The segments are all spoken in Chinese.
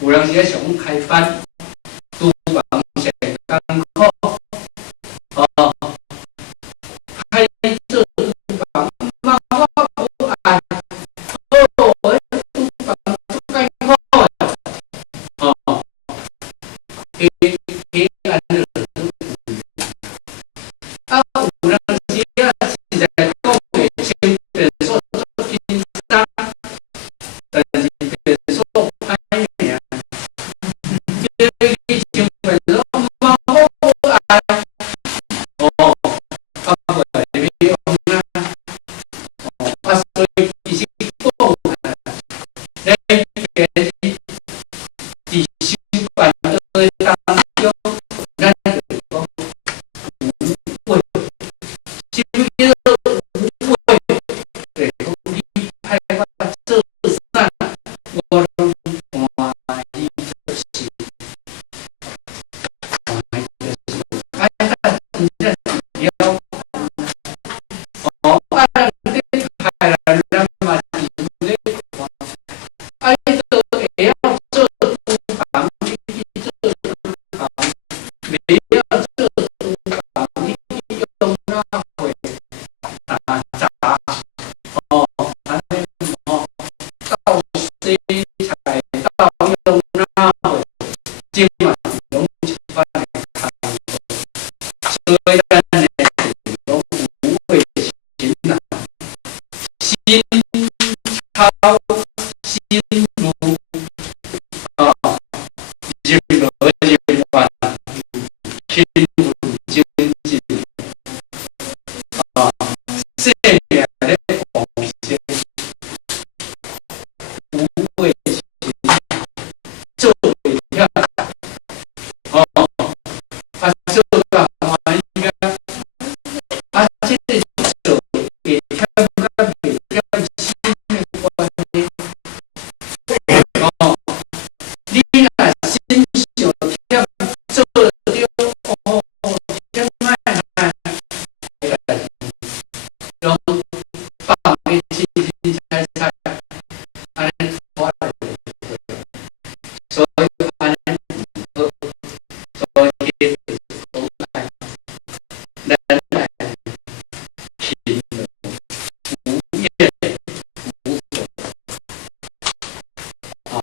有人是咧上开班，厨房上艰苦，开做厨房，妈我不爱，厨房艰苦，安尼有人是实在讲袂清变数做紧张，但是变数歹命，叫你清变数妈我不爱，袂要用啊，所以其实讲，咱伫修办队当中，咱就是讲无畏，什么叫做无畏？就是讲你派我做啥，我拢欢喜做事，哎，真正是了。你派来咱嘛是咧看，你做会晓做厨房，你去做厨房，袂晓做厨房，你去用脑会查，安尼到洗菜到用脑会，即嘛是拢一款的态度，所以咱的就是讲无畏心啦，心操心如任何人凡亲闻精进生命咧奉献，无畏心做袂晓，做到欢喜啊，这个做会忝甲袂忝心的关系，你若心上忝，做着忝拢放去清清菜菜，安尼拖来所以安尼好，所以就是讲咱来勤劳无怨无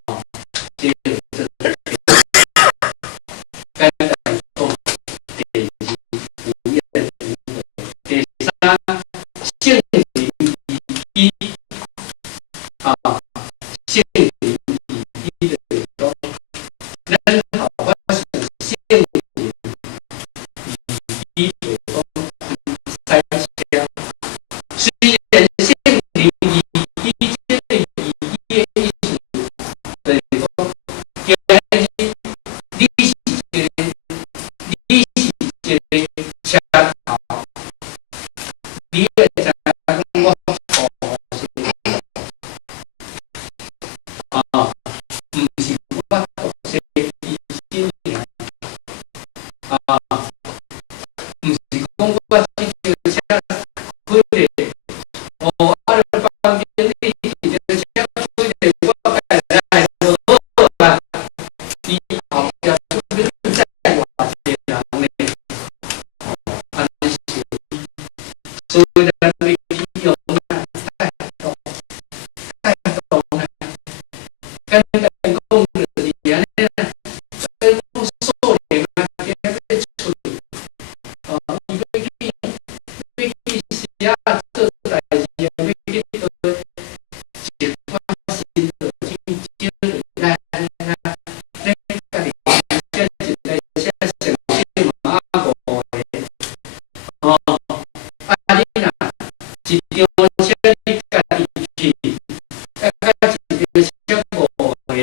悔，这个是简单讲，第二无怨无悔，第三性情依依，性情依依就是讲，咱头发是性情依依，就是讲使车。虽然性情依依，这个依依的意思，就是讲，今日你是一个车头，你会知影讲我毋是我独身一心尔，毋是讲我这条车开咧，我就放便你这条车开咧，我家己来无好啦，以后也出面再偌济人咧，安尼是，所以咱要去用带动啦。简单讲就是安尼啦，所以讲数年啊，今仔要出去，伊要去时啊做代志啊，要去倒一发心就挺少来，咱家己先一个先诚信嘛5个，你若一张车你家己去，一张车5个，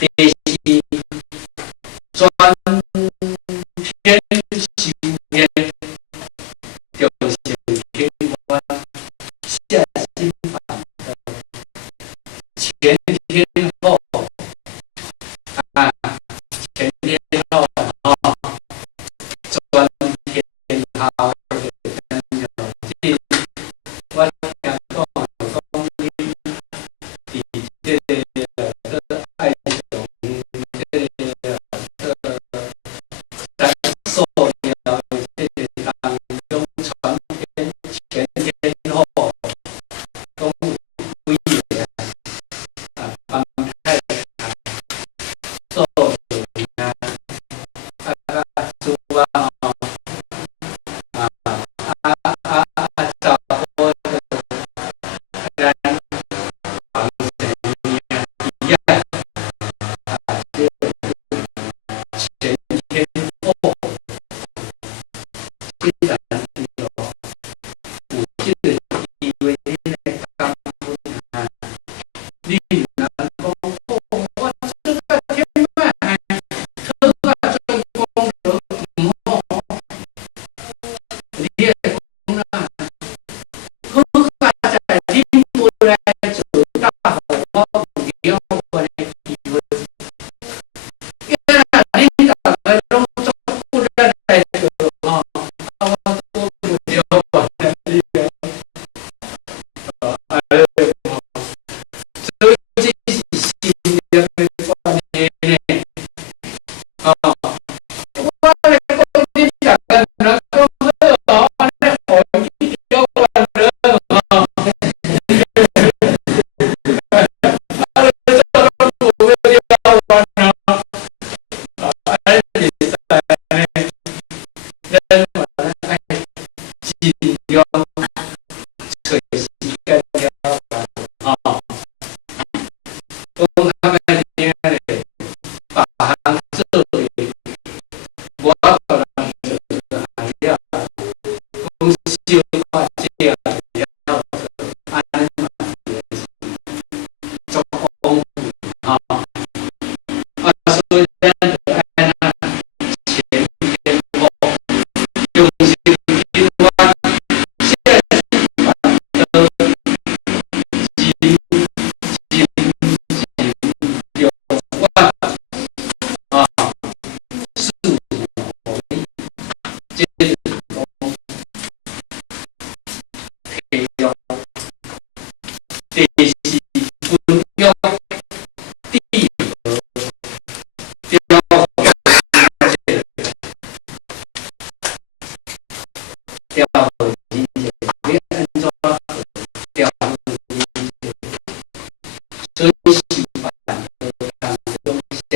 第是专篇修篇，就是天官下心版的前天后啊，前天后啊，专篇后的这我听讲讲你这个爱情这个在受了这个当中传天前天后都不一样啊，帮太太受你啊，主啊找我的人防谁一样啊，这前天后虽然有五句的以为你的刚啊，你能够我这个天外特外做功德唔好，你也讲啦，好在你不来做大我不要我的机会，因为你大家拢做不来做啊，我做不了我的力量，所以这是信仰的关键呢，啊。我来讲，你大家能够好，那环境要管人啊，我们要管啊，哎，你在呢，人嘛，哎，尽量找时间了啊，讲他们听咧，把行做咧，我可能就是还要讲小话这样也要安嘛，做公啊啊，所以咱就爱那前天后，用心听完，现版的经有关啊，是我接着讲培养，第四分享地和调和调和理解，你安怎调和理解？所以是版的当中想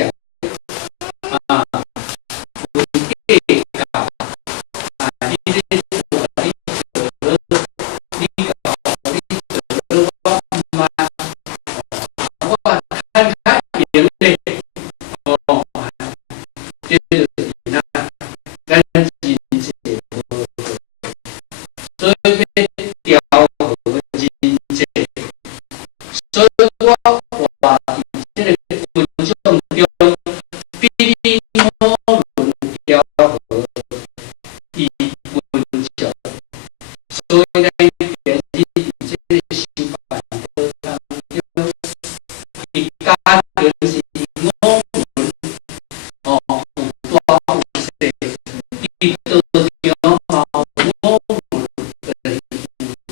啊，分解到啊，你这做你做你搞你做我嘛，我看看赢嘞，哦，这就是那咱真正无，所以要调和真正，所以我话这个分享中，比你讨论调和伊分享，所以咱便是这个修法的当中，伊家就是我们哦，有大有小，伊道场嘛我们的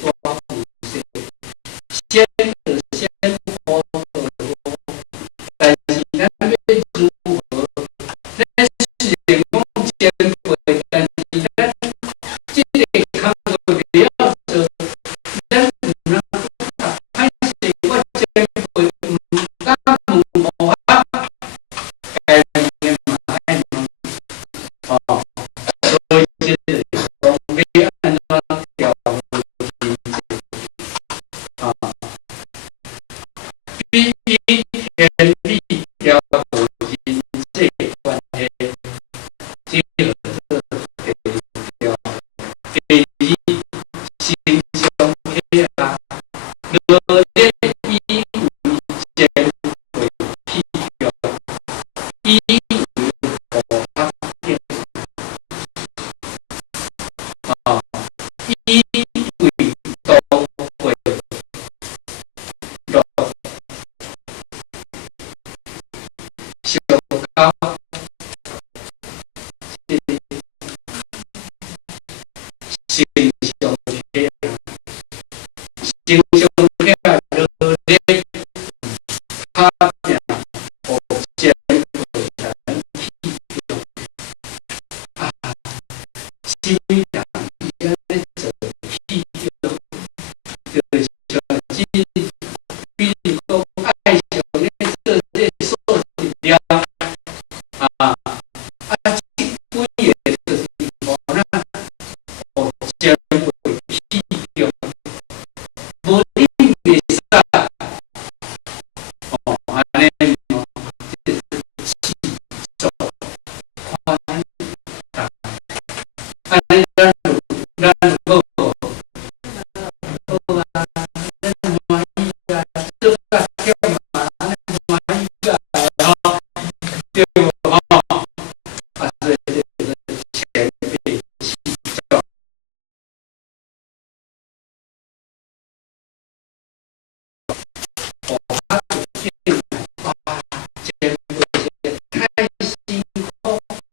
有大有小，先就先好好，但是咱要如何？咱是讲前